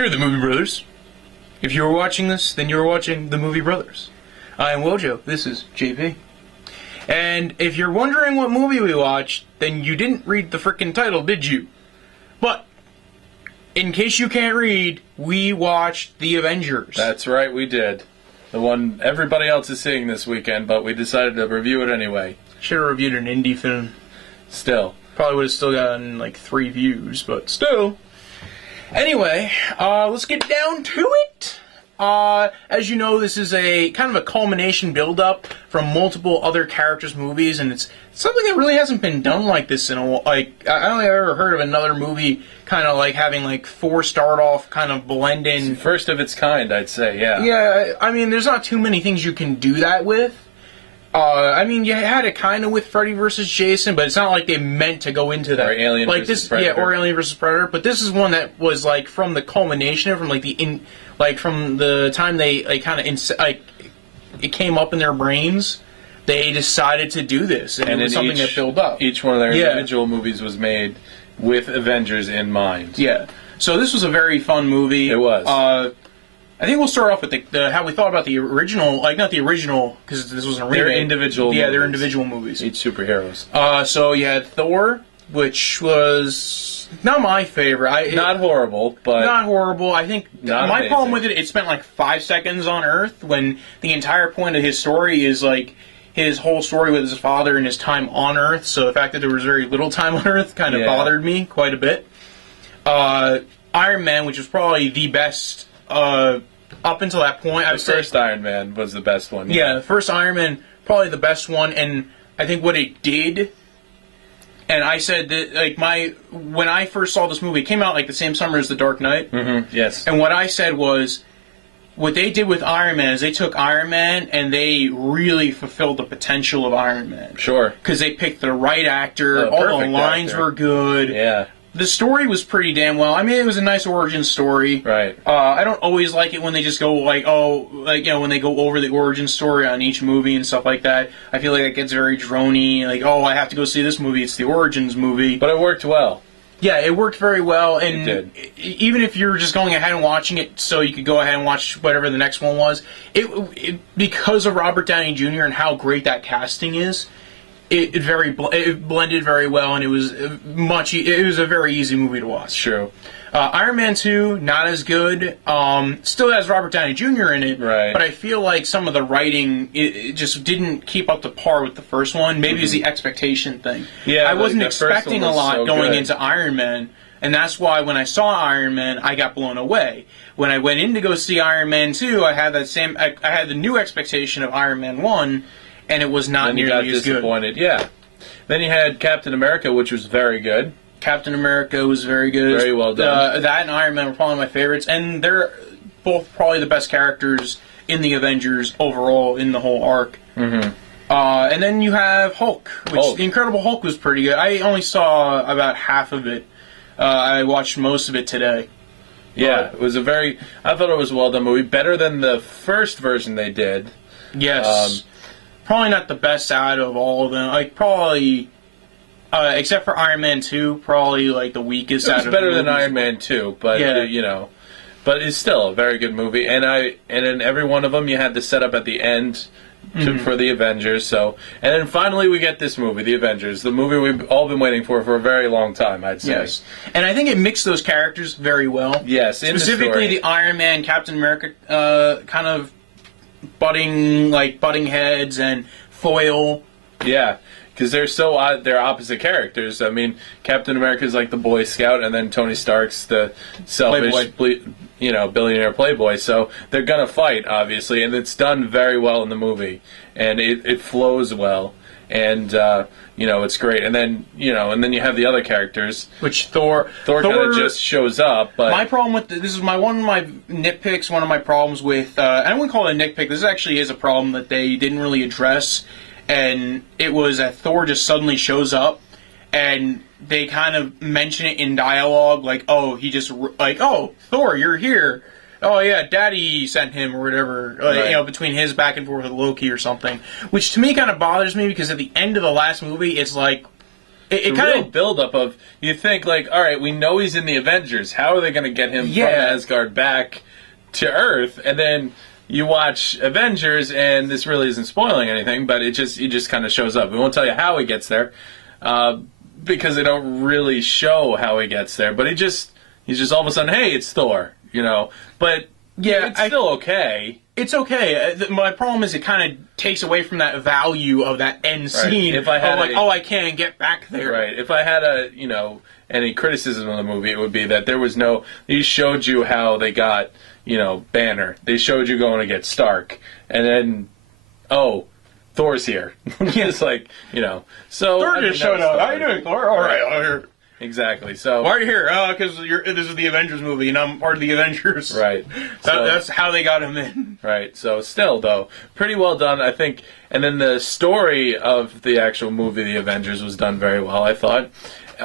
We're the Movie Brothers. If you were watching this, then you were watching the Movie Brothers. I am Wojo. This is JP. And if you're wondering what movie we watched, then you didn't read the frickin' title, did you? But, in case you can't read, we watched The Avengers. That's right, we did. The one everybody else is seeing this weekend, but we decided to review it anyway. Should have reviewed an indie film. Still. Probably would have still gotten like 3 views, but still. Anyway, let's get down to it. As you know, this is a kind of a culmination build-up from multiple other characters' movies, and it's something that really hasn't been done like this in a while. Like, I don't think I've ever heard of another movie kind of like having like 4 start-off kind of blend in. First of its kind, I'd say, yeah. Yeah, I mean, there's not too many things you can do that with. I mean, you had it kind of with Freddy vs. Jason, but it's not like they meant to go into that. Or Alien like vs. Predator. Yeah, or Alien vs. Predator. But this is one that was like from the culmination, from like from the time they like kind of it came up in their brains. They decided to do this, and it was something that built up. Each one of their individual movies was made with Avengers in mind. Yeah. So this was a very fun movie. It was. I think we'll start off with the how we thought about the original, like not the original, because this wasn't a remake. They're individual movies. Yeah, they're individual movies. Each superheroes. So you had Thor, which was not my favorite. Not horrible, but... Not horrible. I think my problem with it spent like 5 seconds on Earth, when the entire point of his story is like his whole story with his father and his time on Earth, so the fact that there was very little time on Earth kind of bothered me quite a bit. Iron Man, which was probably the best... up until that point, the first Iron Man was the best one. Yeah, the first Iron Man, probably the best one, and I think what it did, and I said that, like, when I first saw this movie, it came out, like, the same summer as The Dark Knight. Mm-hmm, yes. And what I said was, what they did with Iron Man is they took Iron Man and they really fulfilled the potential of Iron Man. Sure. Because they picked the right actor, all the lines were good. Yeah. The story was pretty damn well. I mean, it was a nice origin story. Right. I don't always like it when they just go like, when they go over the origin story on each movie and stuff like that. I feel like it gets very droney. Like, I have to go see this movie. It's the Origins movie. But it worked well. Yeah, it worked very well. And it did. Even if you're just going ahead and watching it so you could go ahead and watch whatever the next one was, it because of Robert Downey Jr. and how great that casting is, it blended very well, and it was a very easy movie to watch. True. Iron Man 2, not as good. Still has Robert Downey Jr. in it, right. But I feel like some of the writing it just didn't keep up to par with the first one. Maybe it was the expectation thing. Yeah, I wasn't expecting a lot going into Iron Man, and that's why when I saw Iron Man, I got blown away. When I went in to go see Iron Man 2, I had I had the new expectation of Iron Man 1. And it was not nearly as good. Disappointed. Yeah. Then you had Captain America, which was very good. Captain America was very good. Very well done. That and Iron Man were probably my favorites, and they're both probably the best characters in the Avengers overall in the whole arc. Mm-hmm. And then you have Hulk, which the Incredible Hulk was pretty good. I only saw about half of it. I watched most of it today. Yeah, it was I thought it was a well done movie. Better than the first version they did. Yes. Probably not the best out of all of them. Like, probably, except for Iron Man 2, probably, like, the weakest out of them. It was better than Iron Man 2, but, but it's still a very good movie. And in every one of them, you had the setup at the end for the Avengers. So, and then finally we get this movie, The Avengers, the movie we've all been waiting for a very long time, I'd say. Yes. And I think it mixed those characters very well. Yes, specifically the Iron Man, Captain America kind of butting heads and foil. Yeah, because they're opposite characters. I mean, Captain America's like the Boy Scout, and then Tony Stark's the selfish, billionaire playboy. So they're gonna fight, obviously, and it's done very well in the movie, and it flows well, and it's great. And then you have the other characters, which Thor kind of just shows up. But my problem with this is one of my nitpicks. One of my problems with I wouldn't call it a nitpick. This actually is a problem that they didn't really address, and it was that Thor just suddenly shows up, and they kind of mention it in dialogue, like, Thor, you're here. Oh yeah, Daddy sent him or whatever. Right. Between his back and forth with Loki or something, which to me kind of bothers me because at the end of the last movie, it's like it the kind real of buildup of, you think, like, all right, we know he's in the Avengers. How are they going to get him from Asgard back to Earth? And then you watch Avengers, and this really isn't spoiling anything, but he just kind of shows up. We won't tell you how he gets there, because they don't really show how he gets there. But he's just all of a sudden, hey, it's Thor, you know. But yeah, it's still okay. It's okay. My problem is it kind of takes away from that value of that end scene. If I had I can't get back there. Right. If I had any criticism of the movie, it would be that there was no. They showed you how they got, Banner. They showed you going to get Stark, and then, Thor's here. It's like, So Thor just showed up. How you doing, Thor? All right, I'm here. Exactly. So why are you here? Because this is the Avengers movie, and I'm part of the Avengers. Right. That's how they got him in. Right. So still, though, pretty well done, I think. And then the story of the actual movie, The Avengers, was done very well, I thought.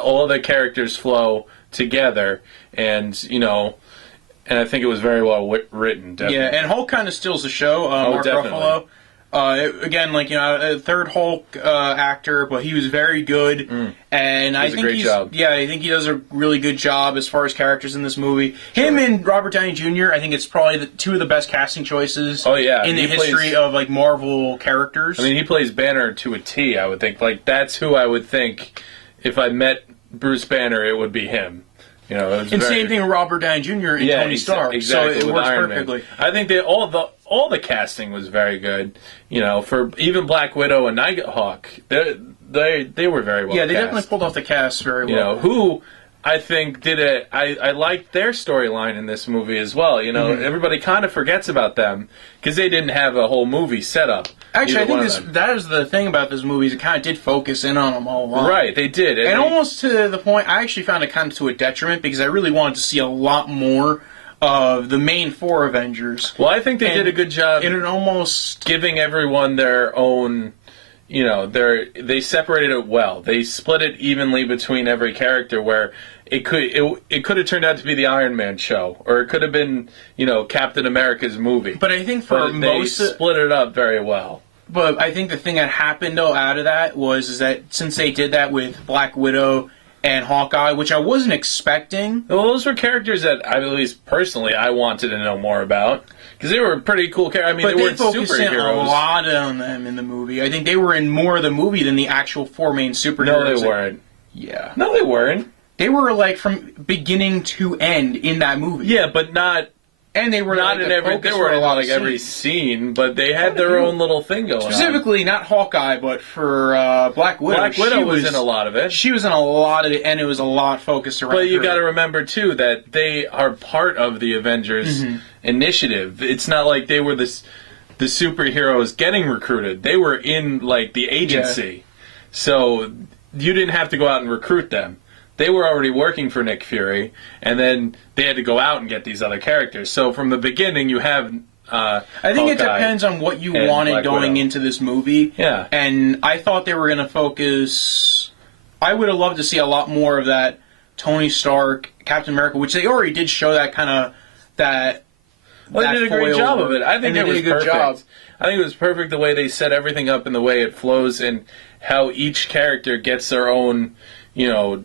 All the characters flow together, and and I think it was very well written. Definitely. Yeah, and Hulk kind of steals the show. Mark Ruffalo. Again, a third Hulk actor, but he was very good, and I think I think he does a really good job as far as characters in this movie. Sure. Him and Robert Downey Jr., I think it's probably two of the best casting choices. In the history of Marvel characters. I mean, he plays Banner to a T. I would think that's who I would think if I met Bruce Banner, it would be him. Same thing with Robert Downey Jr. and Tony Stark. Exactly, so it works Iron perfectly. Man. I think all the casting was very good. For even Black Widow and Nighthawk, they were very well. Yeah, they cast. definitely pulled off the cast very well. Who I think did it. I liked their storyline in this movie as well. Everybody kind of forgets about them because they didn't have a whole movie set up. Actually, I think that is the thing about this movie is it kind of did focus in on them all along. Right, they did. And almost to the point, I actually found it kind of to a detriment because I really wanted to see a lot more of the main four Avengers. Well, I think they did a good job in almost giving everyone their own. They separated it well. They split it evenly between every character where it could have turned out to be the Iron Man show, or it could have been, Captain America's movie. But I think they split it up very well. But I think the thing that happened though out of that is that since they did that with Black Widow and Hawkeye, which I wasn't expecting. Well, those were characters that at least personally I wanted to know more about. Because they were pretty cool characters. I mean, but they weren't focused superheroes. A lot on them in the movie. I think they were in more of the movie than the actual four main superheroes. No, they weren't. Yeah. No, they weren't. They were from beginning to end in that movie. Yeah, but not. And they were not in every. They were in every scene, but they had their own little thing going on. Specifically, not Hawkeye, but for Black Widow. Black Widow was in a lot of it. She was in a lot of it, and it was a lot focused around. But you got to remember too that they are part of the Avengers initiative. It's not like they were the superheroes getting recruited. They were in the agency, so you didn't have to go out and recruit them. They were already working for Nick Fury, and then they had to go out and get these other characters. So from the beginning, you have I think it depends on what you wanted going into this movie. Yeah. And I thought they were going to focus... I would have loved to see a lot more of that Tony Stark, Captain America, which they already did show that kind of... Well, they did a great job of it. I think it was perfect. Job. I think it was perfect the way they set everything up and the way it flows and how each character gets their own...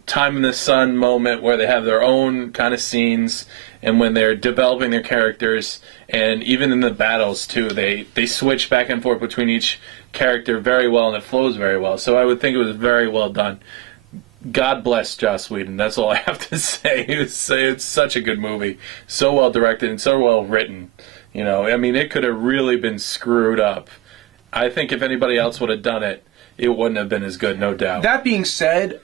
time in the sun moment where they have their own kind of scenes, and when they're developing their characters, and even in the battles too, they switch back and forth between each character very well, and it flows very well. So I would think it was very well done. God bless Joss Whedon. That's all I have to say. It's such a good movie, so well directed and so well written. I mean, it could have really been screwed up. I think if anybody else would have done it, it wouldn't have been as good, no doubt. That being said,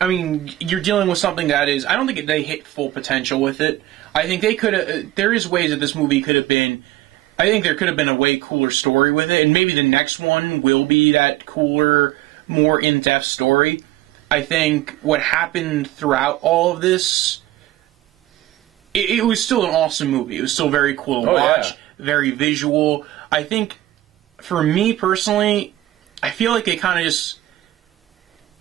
you're dealing with something that is... I don't think they hit full potential with it. I think they could have... There is ways that this movie could have been... I think there could have been a way cooler story with it, and maybe the next one will be that cooler, more in-depth story. I think what happened throughout all of this... It was still an awesome movie. It was still very cool to watch, very visual. I think... For me personally, I feel like they kind of just...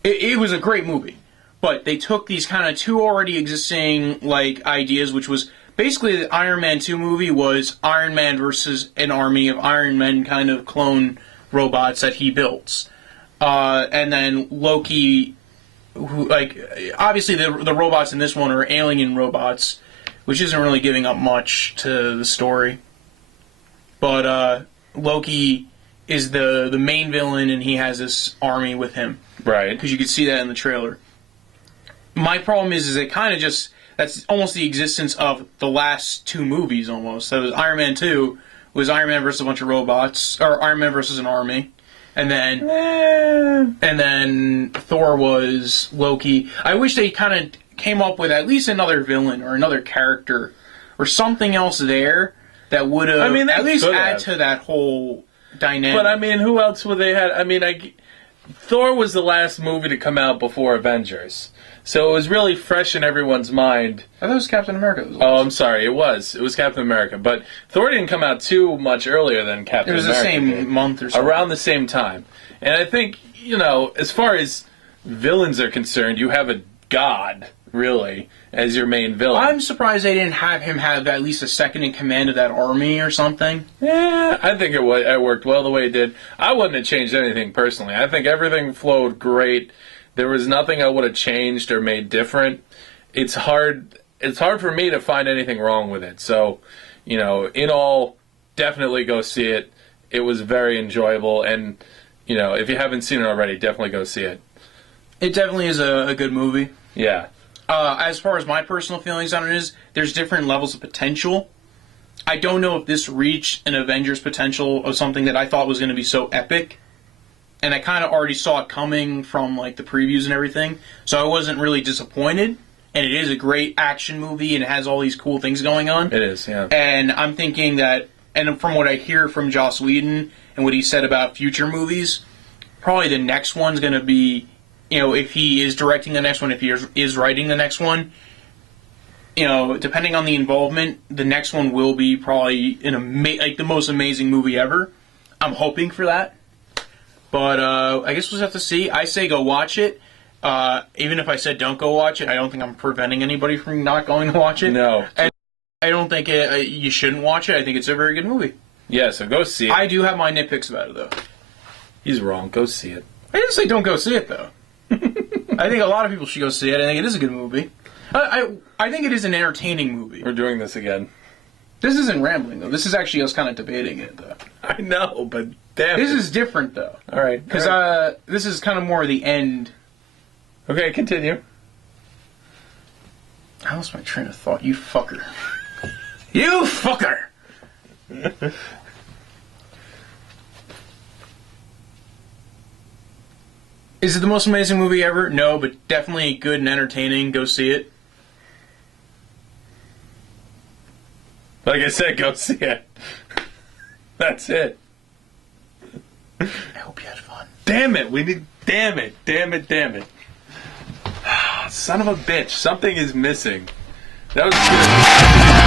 It was a great movie, but they took these kind of two already existing ideas, which was basically the Iron Man 2 movie was Iron Man versus an army of Iron Man kind of clone robots that he builds. And then Loki, who, like, obviously the robots in this one are alien robots, which isn't really giving up much to the story. But Loki is the main villain, and he has this army with him. Right. Because you can see that in the trailer. My problem is it kind of just, that's almost the existence of the last two movies almost. So was Iron Man 2 was Iron Man versus a bunch of robots, or Iron Man versus an army. And then Thor was Loki. I wish they kind of came up with at least another villain or another character or something else there that would have at least add to that whole dynamic. But I mean, who else would they have? I mean, Thor was the last movie to come out before Avengers. So it was really fresh in everyone's mind. I thought it was Captain America. Oh, I'm sorry. It was Captain America. But Thor didn't come out too much earlier than Captain America. It was the same month or something. Around the same time. And I think, as far as villains are concerned, you have a god, really, as your main villain. I'm surprised they didn't have him have at least a second in command of that army or something. Yeah, I think it worked well the way it did. I wouldn't have changed anything personally. I think everything flowed great. There was nothing I would have changed or made different. It's hard for me to find anything wrong with it. So, in all, definitely go see it. It was very enjoyable, and if you haven't seen it already, definitely go see it. It definitely is a good movie. Yeah. As far as my personal feelings on it is, there's different levels of potential. I don't know if this reached an Avengers potential of something that I thought was going to be so epic. And I kind of already saw it coming from like the previews and everything, so I wasn't really disappointed. And it is a great action movie, and it has all these cool things going on. It is, yeah. And I'm thinking that, and from what I hear from Joss Whedon and what he said about future movies, probably the next one's going to be, if he is directing the next one, if he is writing the next one, depending on the involvement, the next one will be probably like the most amazing movie ever. I'm hoping for that. But I guess we'll have to see. I say go watch it. Even if I said don't go watch it, I don't think I'm preventing anybody from not going to watch it. No. And I don't think you shouldn't watch it. I think it's a very good movie. Yeah, so go see it. I do have my nitpicks about it, though. He's wrong. Go see it. I didn't say don't go see it, though. I think a lot of people should go see it. I think it is a good movie. I think it is an entertaining movie. We're doing this again. This isn't rambling, though. This is actually us kind of debating it, though. I know, but damn This is different, though. All right. Because this is kind of more the end. Okay, continue. I lost my train of thought. You fucker. You fucker! Is it the most amazing movie ever? No, but definitely good and entertaining. Go see it. Like I said, go see it. That's it. I hope you had fun. Damn it. Damn it. Son of a bitch. Something is missing. That was good.